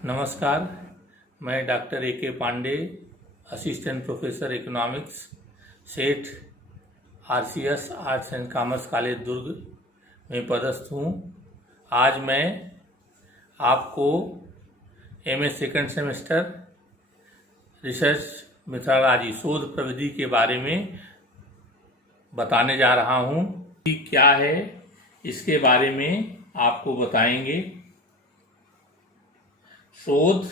नमस्कार, मैं doctor A K. Pandey, assistant professor economics, Seth RCS arts and commerce college Durg में पदस्थ हूँ। आज मैं आपको MA second semester research methodology शोध प्रविधि के बारे में बताने जा रहा हूँ कि क्या है, इसके बारे में आपको बताएंगे। शोध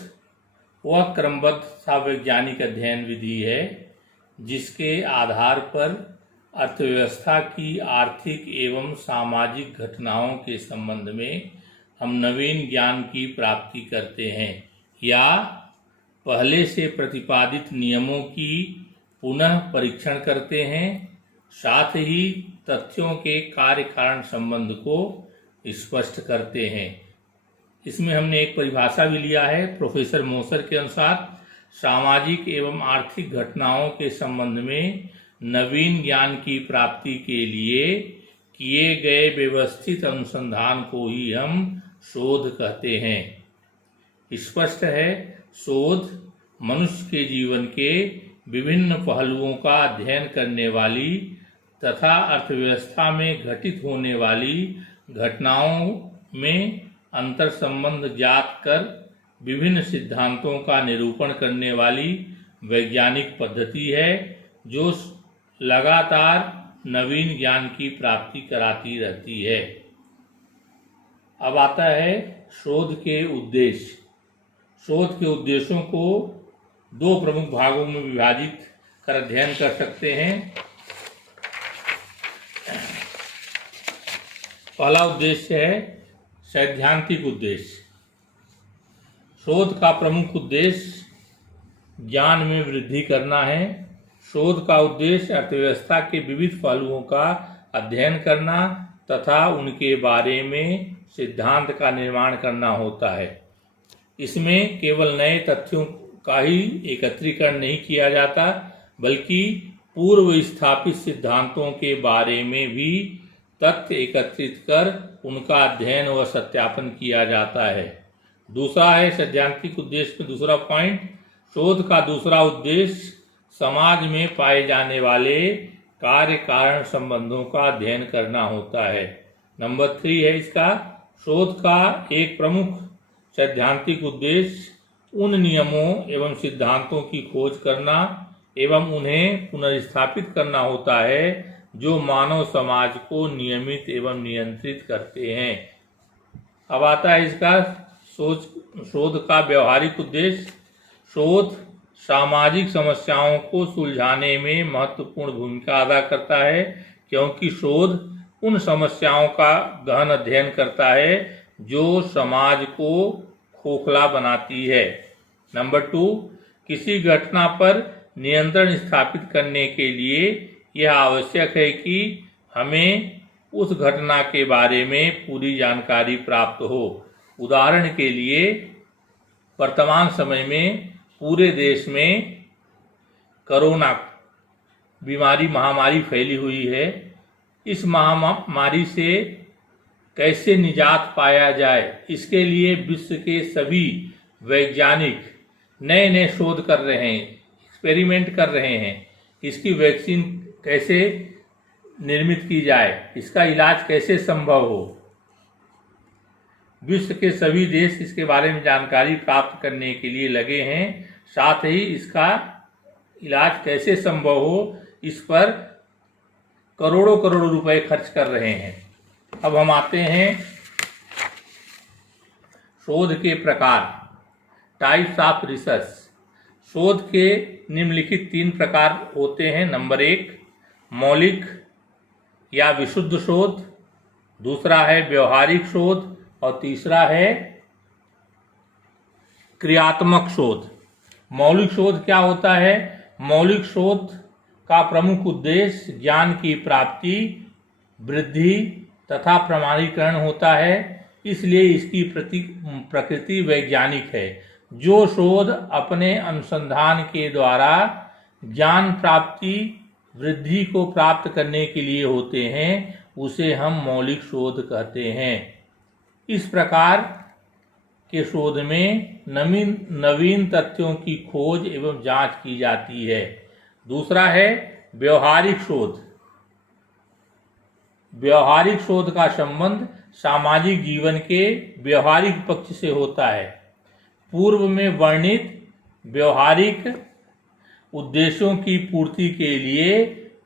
वह क्रमबद्ध वैज्ञानिक अध्ययन विधि है जिसके आधार पर अर्थव्यवस्था की आर्थिक एवं सामाजिक घटनाओं के संबंध में हम नवीन ज्ञान की प्राप्ति करते हैं या पहले से प्रतिपादित नियमों की पुनः परीक्षण करते हैं, साथ ही तथ्यों के कार्य कारण संबंध को स्पष्ट करते हैं। इसमें हमने एक परिभाषा भी लिया है। प्रोफेसर मोसर के अनुसार सामाजिक एवं आर्थिक घटनाओं के संबंध में नवीन ज्ञान की प्राप्ति के लिए किए गए व्यवस्थित अनुसंधान को ही हम शोध कहते हैं। स्पष्ट है, शोध मनुष्य के जीवन के विभिन्न पहलुओं का अध्ययन करने वाली तथा अर्थव्यवस्था में घटित होने वाली घटनाओं में अंतर संबंध ज्ञात कर विभिन्न सिद्धांतों का निरूपण करने वाली वैज्ञानिक पद्धति है जो लगातार नवीन ज्ञान की प्राप्ति कराती रहती है। अब आता है शोध के उद्देश्य। शोध के उद्देश्यों को दो प्रमुख भागों में विभाजित कर अध्ययन कर सकते हैं। पहला उद्देश्य है सैद्धांतिक उद्देश्य। शोध का प्रमुख उद्देश्य ज्ञान में वृद्धि करना है। शोध का उद्देश्य अर्थव्यवस्था के विविध पहलुओं का अध्ययन करना तथा उनके बारे में सिद्धांत का निर्माण करना होता है। इसमें केवल नए तथ्यों का ही एकत्रीकरण नहीं किया जाता, बल्कि पूर्व स्थापित सिद्धांतों के बारे में भी तथ्य एकत्रित कर उनका अध्ययन व सत्यापन किया जाता है। दूसरा है सैद्धांतिक उद्देश्य में दूसरा पॉइंट, शोध का दूसरा उद्देश्य समाज में पाए जाने वाले कार्य कारण संबंधों का अध्ययन करना होता है। नंबर 3 है इसका, शोध का एक प्रमुख सैद्धांतिक उद्देश्य उन नियमों एवं सिद्धांतों की खोज करना एवं उन्हें पुनर्स्थापित करना होता है जो मानव समाज को नियमित एवं नियंत्रित करते हैं। अब आता है इसका शोध का व्यवहारिक उद्देश्य। शोध सामाजिक समस्याओं को सुलझाने में महत्वपूर्ण भूमिका अदा करता है, क्योंकि शोध उन समस्याओं का गहन अध्ययन करता है जो समाज को खोखला बनाती है। नंबर 2, किसी घटना पर नियंत्रण स्थापित करने के लिए यह आवश्यक है कि हमें उस घटना के बारे में पूरी जानकारी प्राप्त हो। उदाहरण के लिए, वर्तमान समय में पूरे देश में कोरोना बीमारी महामारी फैली हुई है। इस महामारी से कैसे निजात पाया जाए, इसके लिए विश्व के सभी वैज्ञानिक नए नए शोध कर रहे हैं, एक्सपेरिमेंट कर रहे हैं। इसकी वैक्सीन कैसे निर्मित की जाए, इसका इलाज कैसे संभव हो। विश्व के सभी देश इसके बारे में जानकारी प्राप्त करने के लिए लगे हैं, साथ ही इसका इलाज कैसे संभव हो, इस पर करोड़ों करोड़ों रुपए खर्च कर रहे हैं। अब हम आते हैं शोध के प्रकार, टाइप्स ऑफ रिसर्च। शोध के निम्नलिखित 3 प्रकार होते हैं। नंबर 1, मौलिक या विशुद्ध शोध, दूसरा है व्यवहारिक शोध और तीसरा है क्रियात्मक शोध। मौलिक शोध क्या होता है? मौलिक शोध का प्रमुख उद्देश्य ज्ञान की प्राप्ति, वृद्धि तथा प्रमाणीकरण होता है, इसलिए इसकी प्रकृति वैज्ञानिक है। जो शोध अपने अनुसंधान के द्वारा ज्ञान प्राप्ति वृद्धि को प्राप्त करने के लिए होते हैं, उसे हम मौलिक शोध कहते हैं। इस प्रकार के शोध में नवीन तथ्यों की खोज एवं जांच की जाती है। दूसरा है व्यवहारिक शोध। व्यवहारिक शोध का संबंध सामाजिक जीवन के व्यवहारिक पक्ष से होता है। पूर्व में वर्णित व्यवहारिक उद्देश्यों की पूर्ति के लिए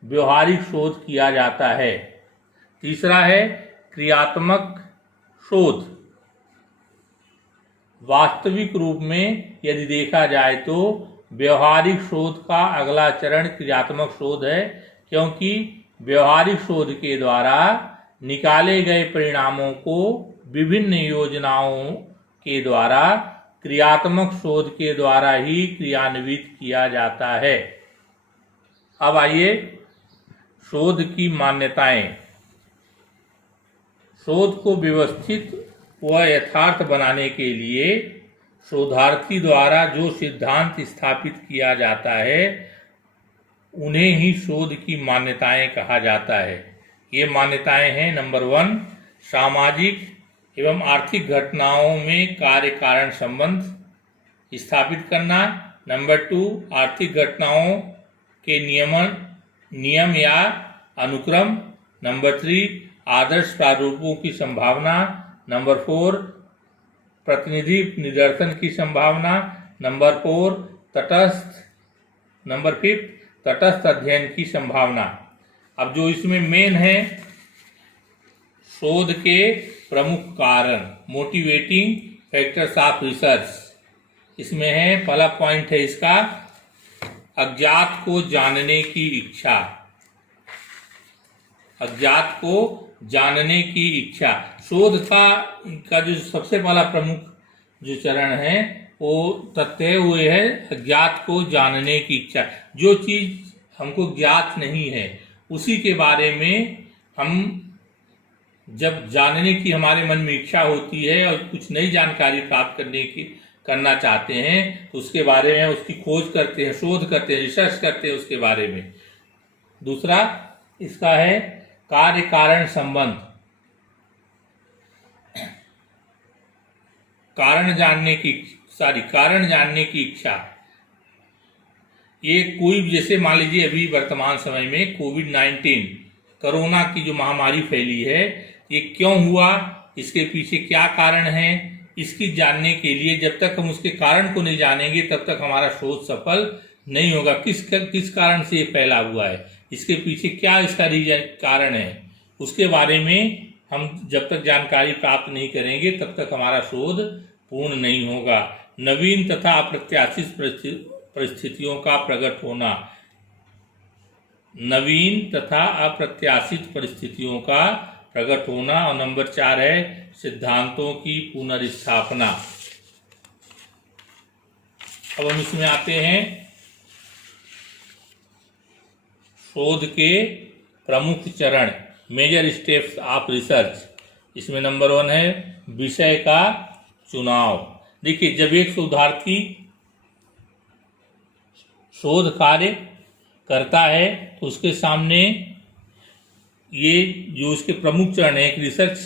व्यवहारिक शोध किया जाता है। तीसरा है क्रियात्मक शोध। वास्तविक रूप में यदि देखा जाए तो व्यवहारिक शोध का अगला चरण क्रियात्मक शोध है, क्योंकि व्यवहारिक शोध के द्वारा निकाले गए परिणामों को विभिन्न योजनाओं के द्वारा क्रियात्मक शोध के द्वारा ही क्रियान्वित किया जाता है। अब आइए शोध की मान्यताएं। शोध को व्यवस्थित व यथार्थ बनाने के लिए शोधार्थी द्वारा जो सिद्धांत स्थापित किया जाता है उन्हें ही शोध की मान्यताएं कहा जाता है। ये मान्यताएं हैं, नंबर 1, सामाजिक एवं आर्थिक घटनाओं में कार्य कारण संबंध स्थापित करना। नंबर 2, आर्थिक घटनाओं के नियम या अनुक्रम। नंबर 3, आदर्श प्रारूपों की संभावना। नंबर 4, प्रतिनिधि निदर्शन की संभावना। नंबर 4, नंबर 5, तटस्थ अध्ययन की संभावना। अब जो इसमें मेन है, शोध के प्रमुख कारण, मोटिवेटिंग फैक्टर्स ऑफ रिसर्च, इसमें है पहला पॉइंट है इसका, अज्ञात को जानने की इच्छा। अज्ञात को जानने की इच्छा शोध का जो सबसे पहला प्रमुख जो चरण है वो तथ्य हुए है अज्ञात को जानने की इच्छा। जो चीज हमको ज्ञात नहीं है उसी के बारे में हम जब जानने की हमारे मन में इच्छा होती है और कुछ नई जानकारी प्राप्त करना चाहते हैं तो उसके बारे में उसकी खोज करते हैं, शोध करते हैं, रिसर्च करते हैं उसके बारे में। दूसरा इसका है कार्य कारण संबंध। कारण जानने की इच्छा। ये कोई भी, जैसे मान लीजिए अभी वर्तमान समय में कोविड-19 कोरोना की जो महामारी फैली है, ये क्यों हुआ, इसके पीछे क्या कारण है, इसकी जानने के लिए जब तक हम उसके कारण को नहीं जानेंगे तब तक हमारा शोध सफल नहीं होगा। किस कारण से ये फैला हुआ है, इसके पीछे क्या इसका कारण है, उसके बारे में हम जब तक जानकारी प्राप्त नहीं करेंगे तब तक हमारा शोध पूर्ण नहीं होगा। नवीन तथा अप्रत्याशित परिस्थितियों का प्रकट होना। नवीन तथा अप्रत्याशित परिस्थितियों का प्रकट होना। और नंबर 4 है सिद्धांतों की पुनर्स्थापना। अब हम इसमें आते हैं शोध के प्रमुख चरण, मेजर स्टेप्स ऑफ रिसर्च। इसमें नंबर 1 है विषय का चुनाव। देखिए, जब एक शोधार्थी शोध कार्य करता है तो उसके सामने ये जो उसके प्रमुख चरण है, रिसर्च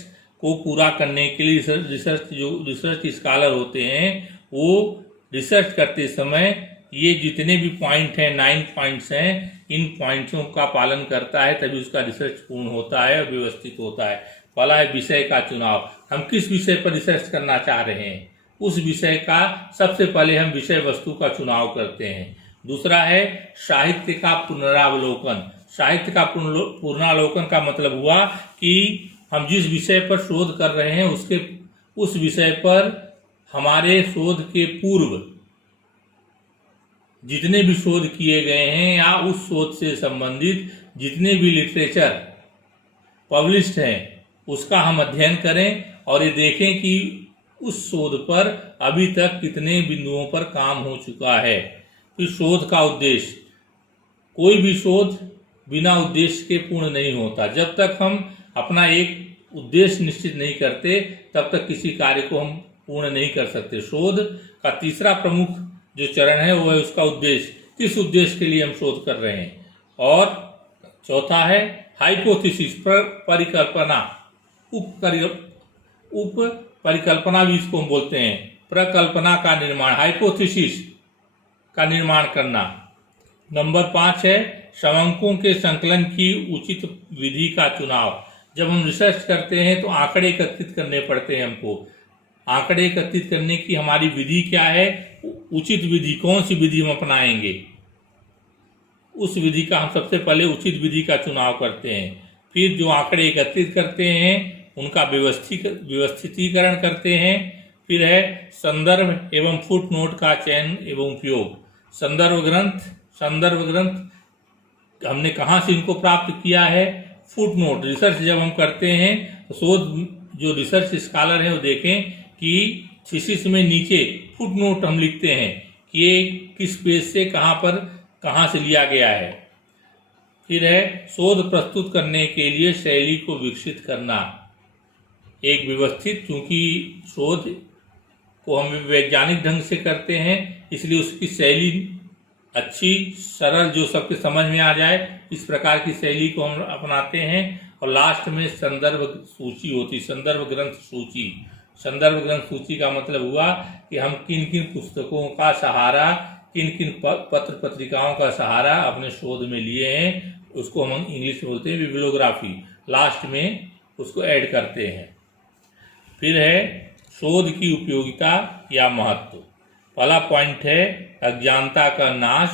को पूरा करने के लिए रिसर्च स्कॉलर होते हैं वो रिसर्च करते समय ये जितने भी पॉइंट हैं, 9 पॉइंट्स हैं, इन पॉइंट्सों का पालन करता है तभी उसका रिसर्च पूर्ण होता है और व्यवस्थित होता है। पहला है विषय का चुनाव। हम किस विषय पर रिसर्च करना चाह रहे हैं, उस विषय का सबसे पहले हम विषय वस्तु का चुनाव करते हैं। दूसरा है साहित्य का पुनरावलोकन। साहित्य का पुनरावलोकन का मतलब हुआ कि हम जिस विषय पर शोध कर रहे हैं उस विषय पर हमारे शोध के पूर्व जितने भी शोध किए गए हैं या उस शोध से संबंधित जितने भी लिटरेचर पब्लिश्ड हैं उसका हम अध्ययन करें और ये देखें कि उस शोध पर अभी तक कितने बिंदुओं पर काम हो चुका है। फिर शोध का उद्देश्य। कोई भी शोध बिना उद्देश्य के पूर्ण नहीं होता। जब तक हम अपना एक उद्देश्य निश्चित नहीं करते तब तक किसी कार्य को हम पूर्ण नहीं कर सकते। शोध का तीसरा प्रमुख जो चरण है वो है उसका उद्देश्य, किस उद्देश्य के लिए हम शोध कर रहे हैं। और चौथा है हाइपोथेसिस, परिकल्पना, उप परिकल्पना भी इसको हम बोलते हैं, प्रकल्पना का निर्माण, हाइपोथेसिस का निर्माण करना। नंबर 5 है समंकों के संकलन की उचित विधि का चुनाव। जब हम रिसर्च करते हैं तो आंकड़े एकत्रित करने पड़ते हैं हमको। आंकड़े एकत्रित करने की हमारी विधि क्या है, उचित विधि, कौन सी विधि हम अपनाएंगे, उस विधि का हम सबसे पहले उचित विधि का चुनाव करते हैं। फिर जो आंकड़े एकत्रित करते हैं उनका व्यवस्थितीकरण करते हैं। फिर है संदर्भ एवं फुट नोट का चयन एवं उपयोग। संदर्भ ग्रंथ हमने कहाँ से इनको प्राप्त किया है, फुट नोट। रिसर्च जब हम करते हैं तो शोध जो रिसर्च स्कॉलर है वो देखें कि थीसिस में नीचे फुट नोट हम लिखते हैं कि ये किस पेज से कहाँ से लिया गया है। फिर है शोध प्रस्तुत करने के लिए शैली को विकसित करना। एक व्यवस्थित, चूंकि शोध को हम वैज्ञानिक ढंग से करते हैं इसलिए उसकी शैली अच्छी, सरल, जो सबके समझ में आ जाए, इस प्रकार की शैली को हम अपनाते हैं। और लास्ट में संदर्भ सूची होती, संदर्भ ग्रंथ सूची। संदर्भ ग्रंथ सूची का मतलब हुआ कि हम किन किन पुस्तकों का सहारा, किन किन पत्र पत्रिकाओं का सहारा अपने शोध में लिए हैं, उसको हम इंग्लिश में बोलते हैं बिब्लियोग्राफी। लास्ट में उसको ऐड करते हैं। फिर है शोध की उपयोगिता या महत्व। पहला पॉइंट है अज्ञानता का नाश।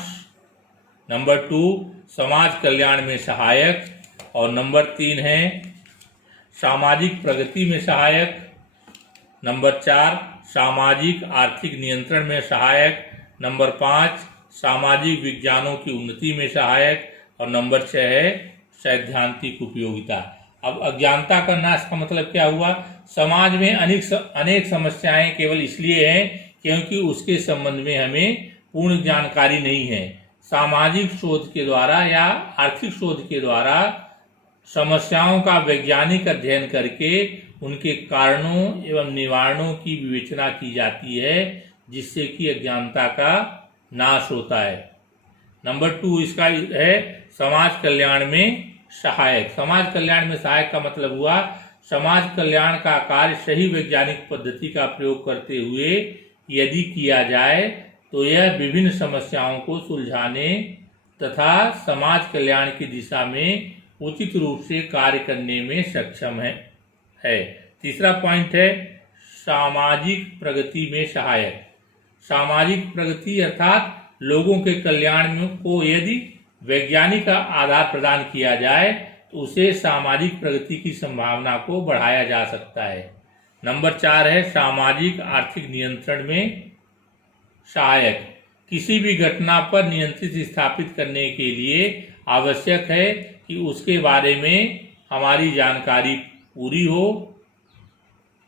नंबर 2 समाज कल्याण में सहायक। और नंबर 3 है सामाजिक प्रगति में सहायक। नंबर 4 सामाजिक आर्थिक नियंत्रण में सहायक। नंबर 5 सामाजिक विज्ञानों की उन्नति में सहायक। और नंबर 6 है सैद्धांतिक उपयोगिता। अब अज्ञानता का नाश का मतलब क्या हुआ, समाज में अनेक समस्याएं केवल इसलिए हैं क्योंकि उसके संबंध में हमें पूर्ण जानकारी नहीं है। सामाजिक शोध के द्वारा या आर्थिक शोध के द्वारा समस्याओं का वैज्ञानिक अध्ययन करके उनके कारणों एवं निवारणों की विवेचना की जाती है, जिससे कि अज्ञानता का नाश होता है। नंबर 2 इसका है समाज कल्याण में सहायक। समाज कल्याण में सहायक का मतलब हुआ समाज कल्याण का कार्य सही वैज्ञानिक पद्धति का प्रयोग करते हुए यदि किया जाए तो यह विभिन्न समस्याओं को सुलझाने तथा समाज कल्याण की दिशा में उचित रूप से कार्य करने में सक्षम है। तीसरा पॉइंट है सामाजिक प्रगति में सहायक। सामाजिक प्रगति अर्थात लोगों के कल्याण में को यदि वैज्ञानिक आधार प्रदान किया जाए तो उसे सामाजिक प्रगति की संभावना को बढ़ाया जा सकता है। नंबर 4 है सामाजिक आर्थिक नियंत्रण में सहायक। किसी भी घटना पर नियंत्रित स्थापित करने के लिए आवश्यक है कि उसके बारे में हमारी जानकारी पूरी हो,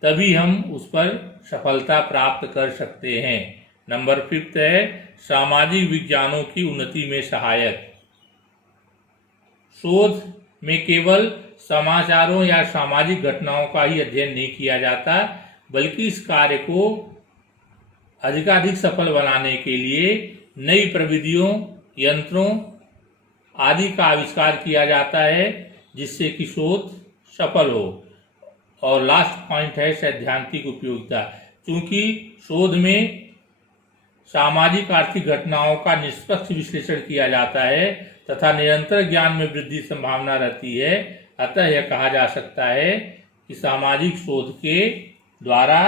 तभी हम उस पर सफलता प्राप्त कर सकते हैं। नंबर 5 है सामाजिक विज्ञानों की उन्नति में सहायक। शोध में केवल समाचारों या सामाजिक घटनाओं का ही अध्ययन नहीं किया जाता, बल्कि इस कार्य को अधिकाधिक सफल बनाने के लिए नई प्रविधियों, यंत्रों आदि का आविष्कार किया जाता है, जिससे कि शोध सफल हो। और लास्ट पॉइंट है सैद्धांतिक उपयोगिता। क्योंकि शोध में सामाजिक आर्थिक घटनाओं का निष्पक्ष विश्लेषण किया जाता है तथा निरंतर ज्ञान में वृद्धि संभावना रहती है, अतः यह कहा जा सकता है कि सामाजिक शोध के द्वारा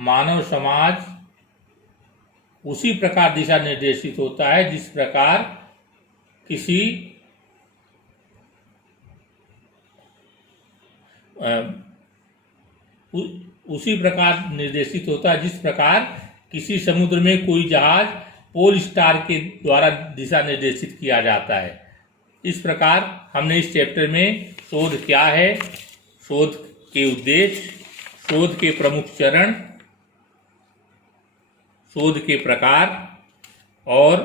मानव समाज उसी प्रकार दिशा निर्देशित होता है जिस प्रकार किसी समुद्र में कोई जहाज पोल स्टार के द्वारा दिशा निर्देशित किया जाता है। इस प्रकार हमने इस चैप्टर में शोध क्या है, शोध के उद्देश्य, शोध के प्रमुख चरण, शोध के प्रकार और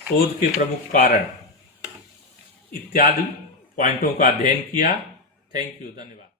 शोध के प्रमुख कारण इत्यादि पॉइंटों का अध्ययन किया। थैंक यू, धन्यवाद।